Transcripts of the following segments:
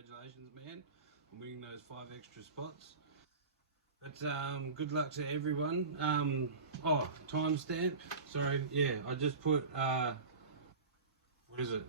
congratulations, man, on winning those 5 extra spots. But good luck to everyone. Oh, timestamp. Sorry, yeah, I just put what is it?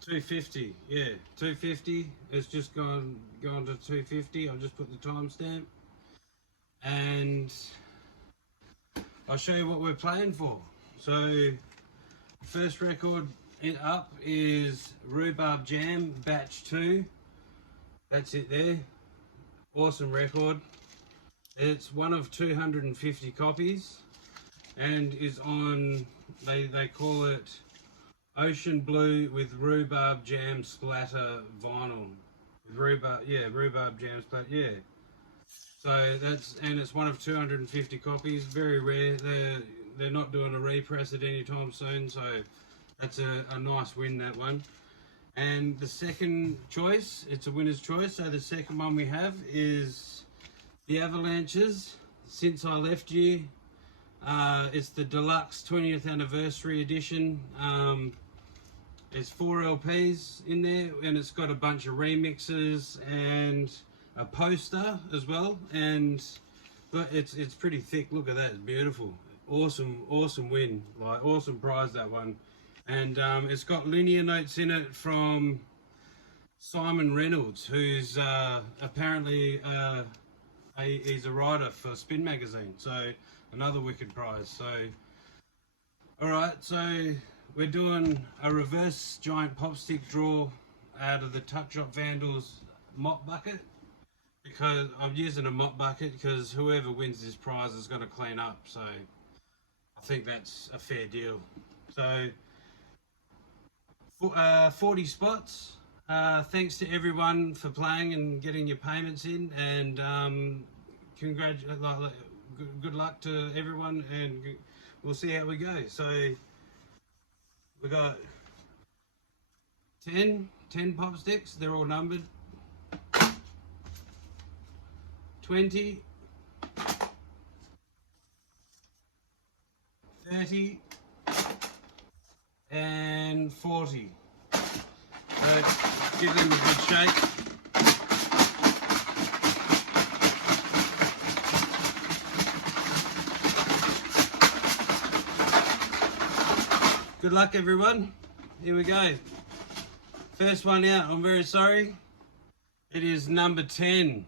250. Yeah, 250. It's just gone to 250. I'll just put the timestamp, and I'll show you what we're playing for. So, first record up is Rhubarb Jam Batch 2. That's it there. Awesome record. It's one of 250 copies and is on, they call it Ocean Blue with Rhubarb Jam Splatter vinyl. With Rhubarb Jam Splatter, yeah. So that's, and it's one of 250 copies, very rare. They're not doing a repress at any time soon, so that's a nice win, that one. And the second choice, it's a winner's choice, so the second one we have is the Avalanches, Since I Left You. It's the deluxe 20th anniversary edition. There's 4 LPs in there, and it's got a bunch of remixes and a poster as well, but it's pretty thick. Look at that, it's beautiful. Awesome win, like awesome prize, that one. And it's got linear notes in it from Simon Reynolds, who's apparently he's a writer for Spin magazine, so another wicked prize. So alright, so we're doing a reverse giant pop stick draw out of the Tuck Shop Vandals mop bucket, because I'm using a mop bucket because whoever wins this prize is going to clean up, so I think that's a fair deal. So 40 spots. Thanks to everyone for playing and getting your payments in, and good luck to everyone, and we'll see how we go. So we got 10 pop sticks, they're all numbered. 20, 30, and 40. So give them a good shake. Good luck, everyone. Here we go. First one out, I'm very sorry. It is number 10.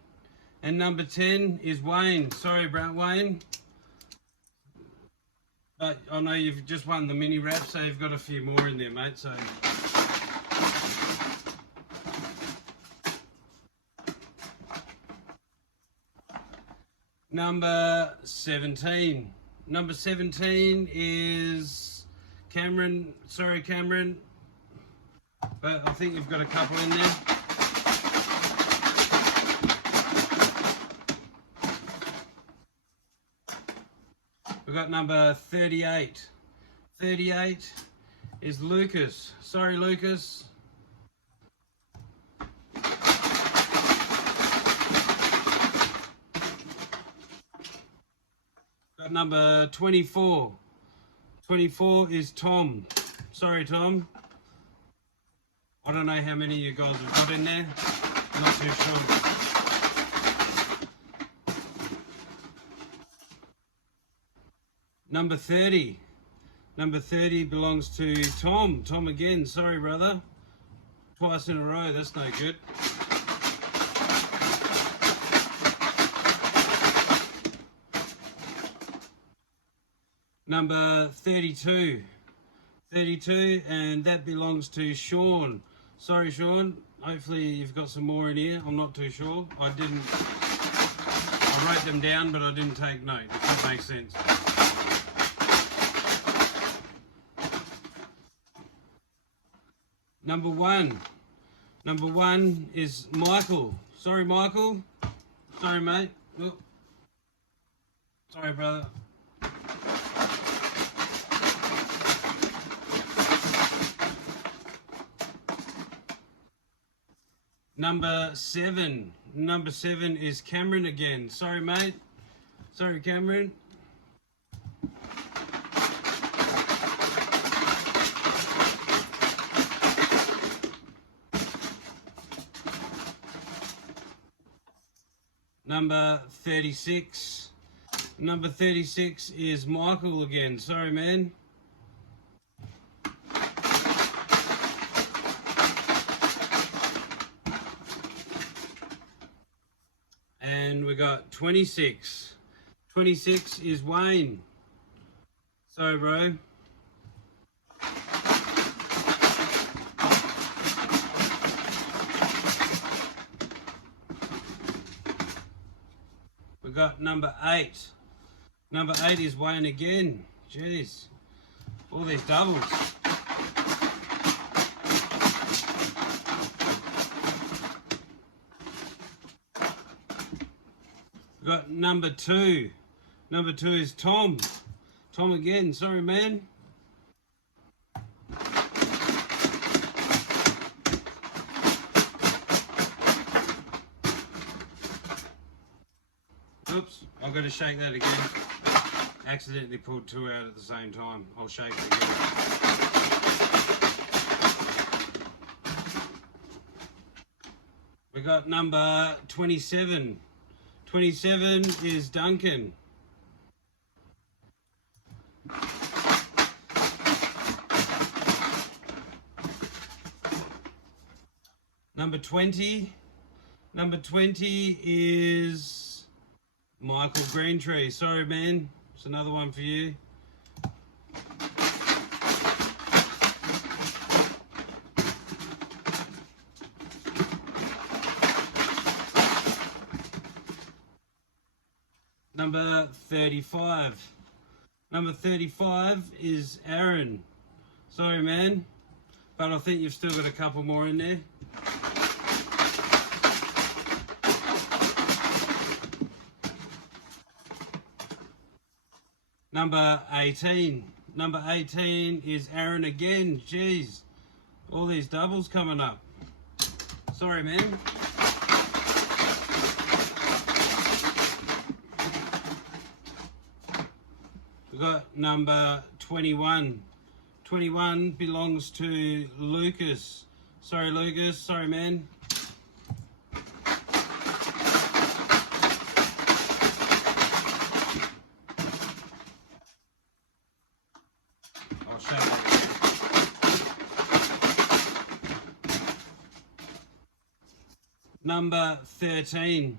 And number 10 is Wayne. Sorry about Wayne. But I know you've just won the mini wrap, so you've got a few more in there, mate. So number 17. Number 17 is Cameron. Sorry, Cameron, but I think you've got a couple in there. We've got number 38. 38 is Lucas. Sorry, Lucas. Got number 24. 24 is Tom. Sorry, Tom. I don't know how many you guys have got in there. Not too sure. Number 30. Number 30 belongs to Tom. Tom again. Sorry, brother. Twice in a row. That's no good. Number 32. 32, and that belongs to Sean. Sorry, Sean. Hopefully you've got some more in here. I'm not too sure. I wrote them down, but I didn't take note, if that makes sense. Number 1. Number 1 is Michael. Sorry, Michael. Sorry, mate. Oh. Sorry, brother. Number 7. Number 7 is Cameron again. Sorry, mate. Sorry, Cameron. number 36. Number 36 is Michael again. Sorry, man. And we got 26. 26 is Wayne. Sorry, bro. We got number 8. Number 8 is Wayne again. Jeez. All these doubles. We got number 2. Number 2 is Tom. Tom again. Sorry, man. Oops, I've got to shake that again. Accidentally pulled 2 out at the same time. I'll shake it again. We got number 27. 27 is Duncan. Number 20. Number 20 is Michael Greentree. Sorry, man. It's another one for you. Number 35. Number 35 is Aaron. Sorry, man. But I think you've still got a couple more in there. Number 18. Number 18 is Aaron again. Jeez. All these doubles coming up. Sorry, man. We've got number 21. 21 belongs to Lucas. Sorry, Lucas. Sorry, man. I'll show you. Number 13.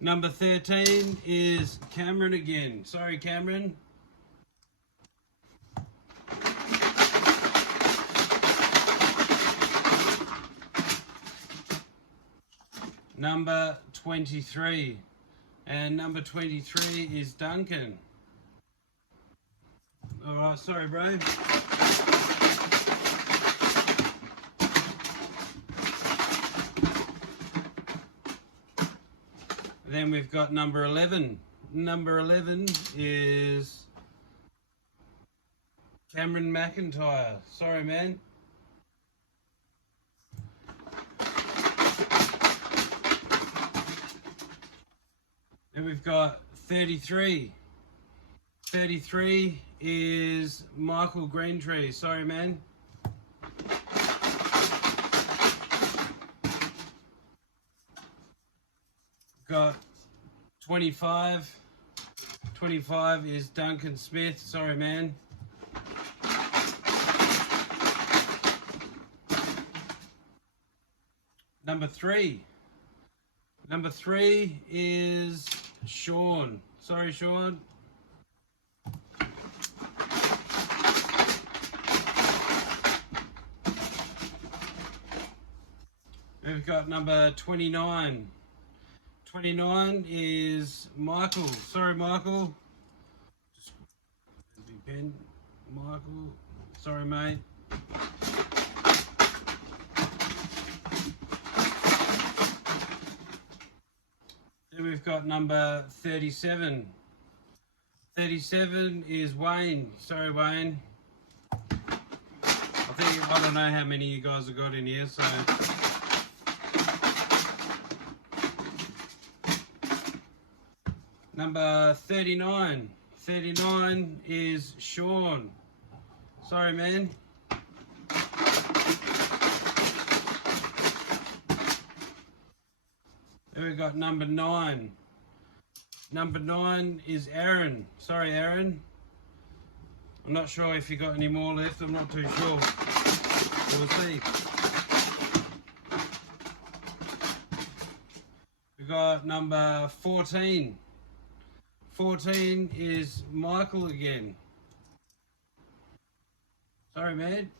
Number 13 is Cameron again. Sorry, Cameron. Number 23. And number 23 is Duncan. Alright, sorry, bro. Then we've got number 11. Number 11 is Cameron McIntyre. Sorry, man. Then we've got 33. 33 is Michael Greentree. Sorry, man. Got 25. 25 is Duncan Smith. Sorry, man. Number 3. Number 3 is Sean. Sorry, Sean. We've got number 29. 29 is Michael. Sorry, Michael. Just pen. Michael. Sorry, mate. Then we've got number 37. 37 is Wayne. Sorry, Wayne. I don't know how many you guys have got in here, so. Number 39. 39 is Sean. Sorry, man. Then we've got number 9. Number 9 is Aaron. Sorry, Aaron. I'm not sure if you got any more left. I'm not too sure. We'll see. We got number 14. 14 is Michael again. Sorry, man.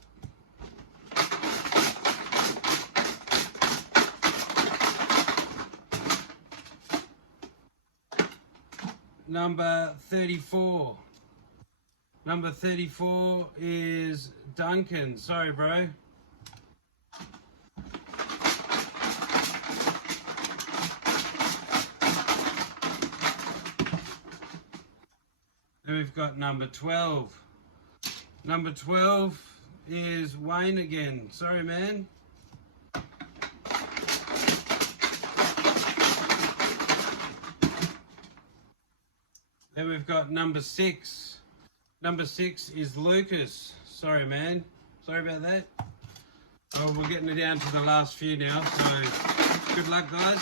Number 34. Number 34 is Duncan. Sorry, bro. Then we've got number 12. Number 12 is Wayne again. Sorry, man. Then we've got number 6. Number 6 is Lucas. Sorry, man. Sorry about that. Oh, we're getting it down to the last few now, so good luck, guys.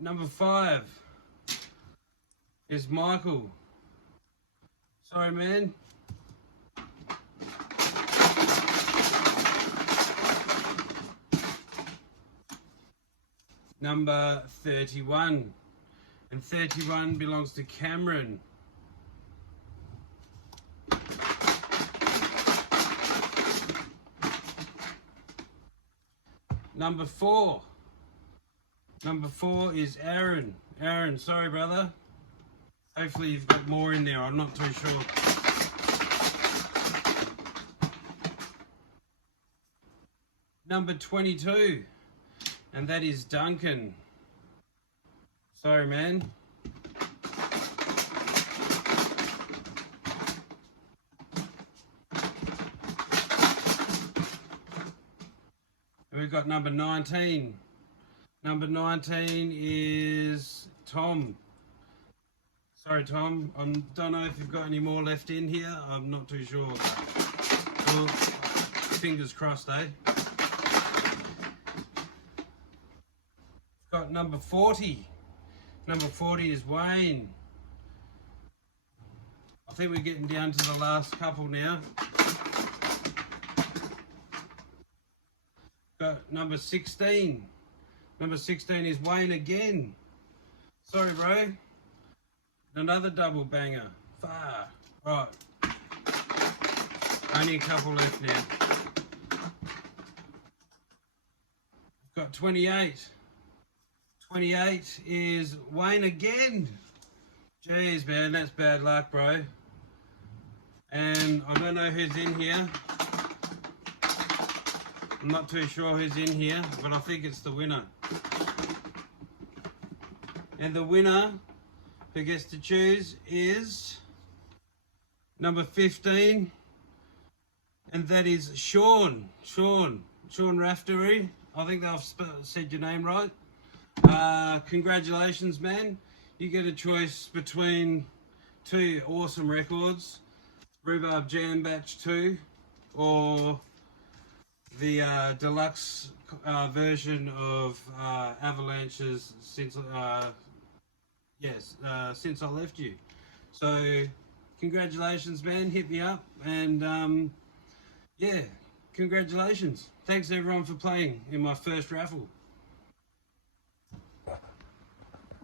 Number 5 is Michael. Sorry, man. Number 31. And 31 belongs to Cameron. Number 4. Number 4 is Aaron. Aaron, sorry, brother. Hopefully you've got more in there. I'm not too sure. Number 22. And that is Duncan. Sorry, man. And we've got number 19. Number 19 is Tom. Sorry, Tom. I don't know if you've got any more left in here. I'm not too sure. Well, fingers crossed, eh? Got number 40. Number 40 is Wayne. I think we're getting down to the last couple now. Got number 16. Number 16 is Wayne again. Sorry, bro. Another double banger. Far. Right. Only a couple left now. Got 28. 28 is Wayne again. Jeez, man, that's bad luck, bro. And I don't know who's in here. I'm not too sure who's in here, but I think it's the winner. And the winner who gets to choose is number 15, and that is Sean Raftery. I think I've said your name right. Congratulations, man. You get a choice between 2 awesome records, Rhubarb Jam Batch 2 or the deluxe version of Avalanches since since I left you. So congratulations, man. Hit me up, and yeah, congratulations. Thanks everyone for playing in my first raffle.